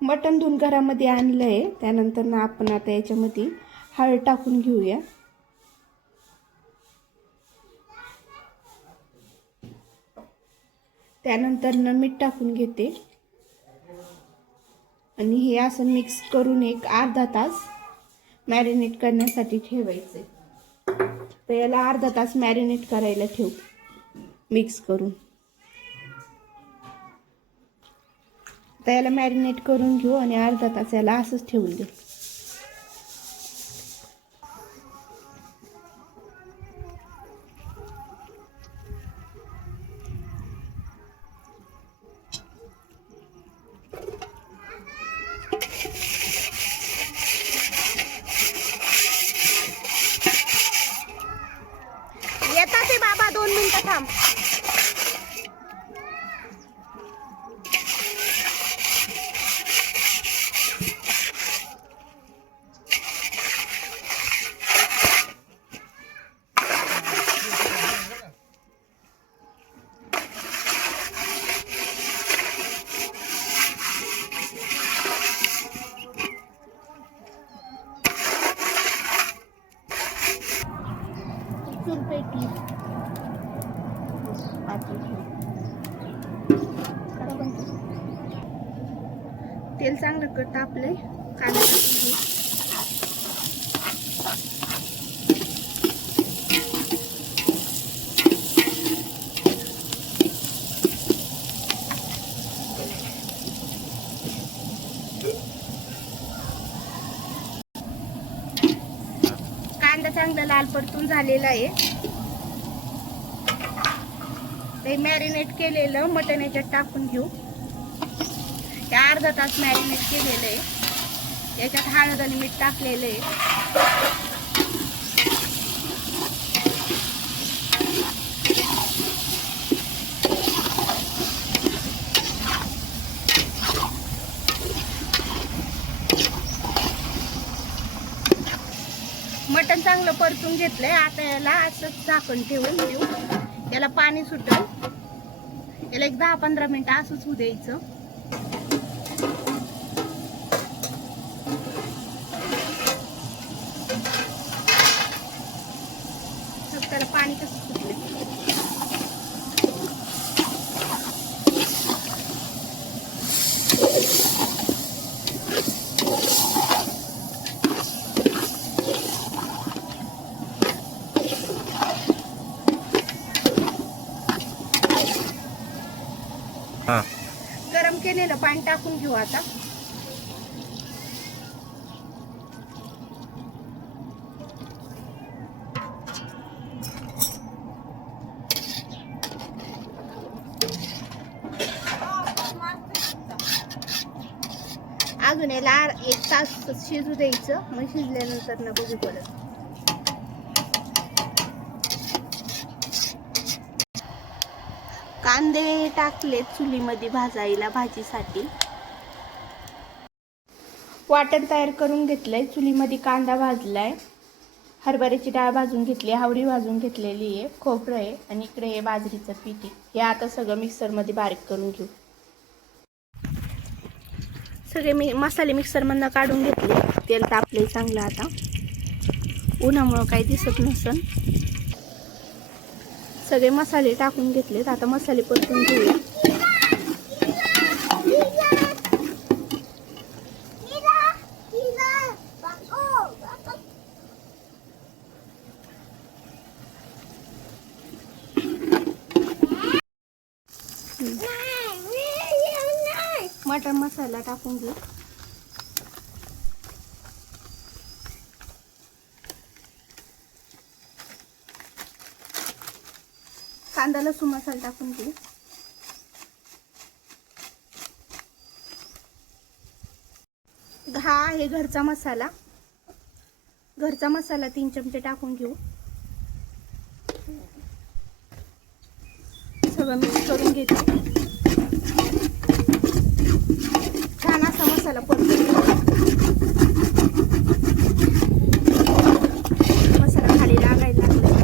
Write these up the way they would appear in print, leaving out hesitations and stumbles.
मटण धुवून घरामध्ये आणलं आहे. त्यानंतर ना आपण आता याच्यामध्ये हळद टाकून घेऊया. त्यानंतर ना मीठ टाकून घेते आणि हे असं मिक्स करून एक अर्धा तास मॅरिनेट करण्यासाठी ठेवायचे. तर याला अर्धा तास मॅरिनेट करायला ठेवू मिक्स करून. तर याला मॅरिनेट करून घेऊ आणि अर्धा तास याला असंच ठेवून देऊ. येतात ते बाबा 2 मिनिटं थांब. तेल चांगलं तापलंय. कांदा टाकून घेऊ. कांदा चांगला लाल परतून झालेला आहे. ते मॅरिनेट केलेलं मटण याच्यात टाकून घेऊ. ते अर्धा तास मॅरिनेट केलेलं आहे. याच्यात हळद आणि मीठ टाकलेलं आहे. मटण चांगलं परतून घेतलंय. आता याला असंच झाकण ठेवून देऊ. याला पाणी सुटल. याला एक 10-15 मिनिटं असंच होऊ द्यायचं. त्याला पाणी कसं सुटलं. गरम केलेलं पाणी टाकून घेऊ आता. अजून याला 1 तास शिजू द्यायचं. मग शिजल्यानंतर ना बघू परत. कांदे टाकले चुलीमध्ये भाजायला भाजीसाठी. वाटण तयार करून घेतलंय. चुलीमध्ये कांदा भाजलाय. हरभऱ्याची डाळ भाजून घेतली. हावडी भाजून घेतलेली आहे. खोबरं आहे आणि इकडे हे बाजरीचं पीठ आहे. हे आता सगळं मिक्सरमध्ये बारीक करून घेऊ. सगळे मसाले मिक्सरमधनं काढून घेतले. तेल तापले चांगलं. आता उन्हामुळं काही दिसत नसन. सगळे मसाले टाकून घेतलेत. आता मसाले परतून घेऊया. मटन मसाला टाकून घेऊ. कांदा लसूण मसाला टाकून घेऊ. हा आहे घरचा मसाला. घरचा मसाला 3 चमचे टाकून घेऊ. सगळं मिक्स करून घेतो. छान असा मसाला परतून घेऊ. मसाला खाली लागायला लागला.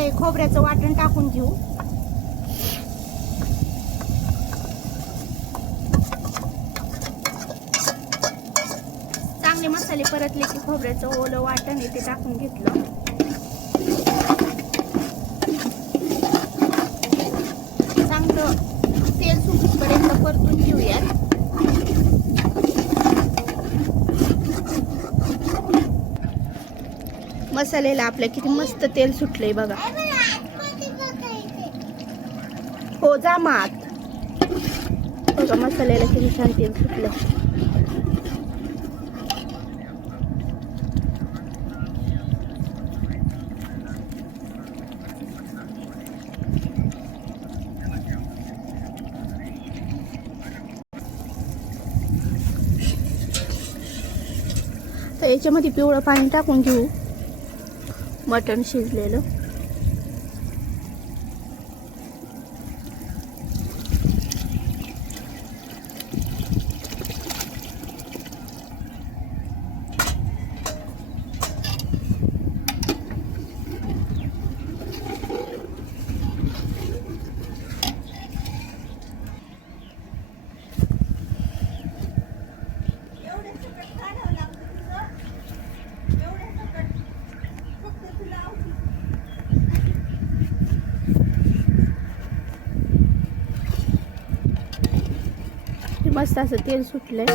आता हे खोबऱ्याचं वाटण टाकून घेऊ. चांगले मसाले परतले की खोबऱ्याचं ओलं वाटण आहे ते टाकून घेतलं. चांगलं तेल सुटेपर्यंत परतून घेऊयात. मसाल्याला आपल्या किती मस्त तेल सुटलंय बघा. हो जा मात बघा, मसाल्याला किती छान तेल सुटलं. तर याच्यामध्ये पिवळं पाणी टाकून घेऊ. मटण शिजलेलं. मस्त असं तेल सुटलंय.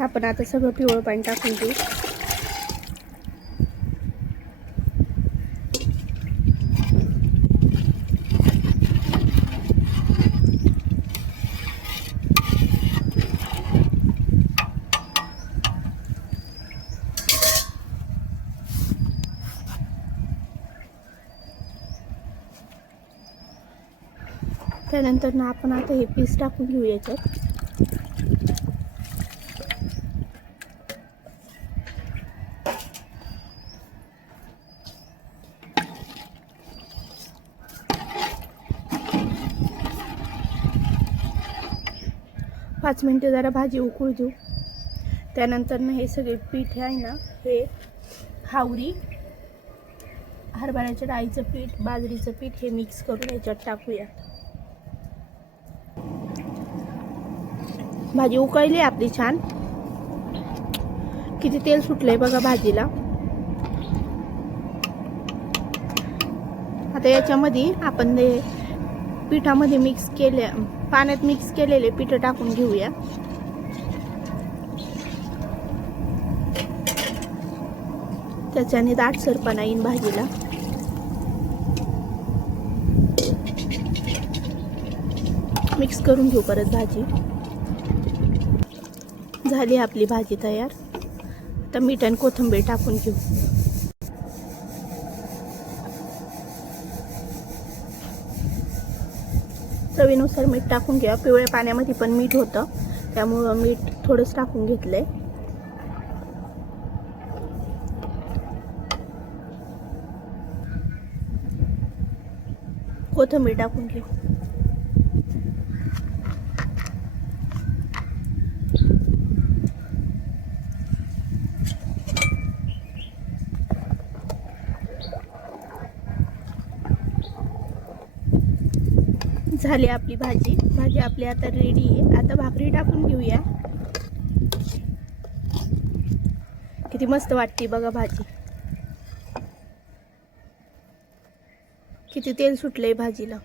आपण आता सगळं पिवळं पाणी टाकून घेऊ. त्यानंतर ना आपण आता हे पीस टाकून घेऊ याच्यात. पाच मिनिटं जरा भाजी उकळू देऊ. त्यानंतर ना हे सगळे पीठ आहे ना, हे हावरी, हरभऱ्याच्या डाळीचं पीठ, बाजरीचं पीठ हे मिक्स करून याच्यात टाकूया. भाजी उकळली आपली छान. किती तेल सुटलंय बघा भाजीला. आता याच्यामध्ये आपण ते पिठामध्ये मिक्स केले, पाण्यात मिक्स केलेले पीठ टाकून घेऊया. त्याच्याने दाटसरपणा येईन भाजीला. मिक्स करून घेऊ परत भाजी. झाली आपली भाजी तयार. आता मीठ आणि कोथिंबीर टाकून घेऊ. चवीनुसार मीठ टाकून घ्या. पिवळ्या पाण्यामध्ये पण मीठ होतं, त्यामुळं मीठ थोडंच टाकून घेतलंय. कोथिंबीर टाकून घेऊ. झाली आपली भाजी. भाजी आपली आता रेडी आहे. आता भाकरी टाकून घेऊया. किती मस्त वाटते बघा भाजी. किती तेल सुटलंय भाजीला.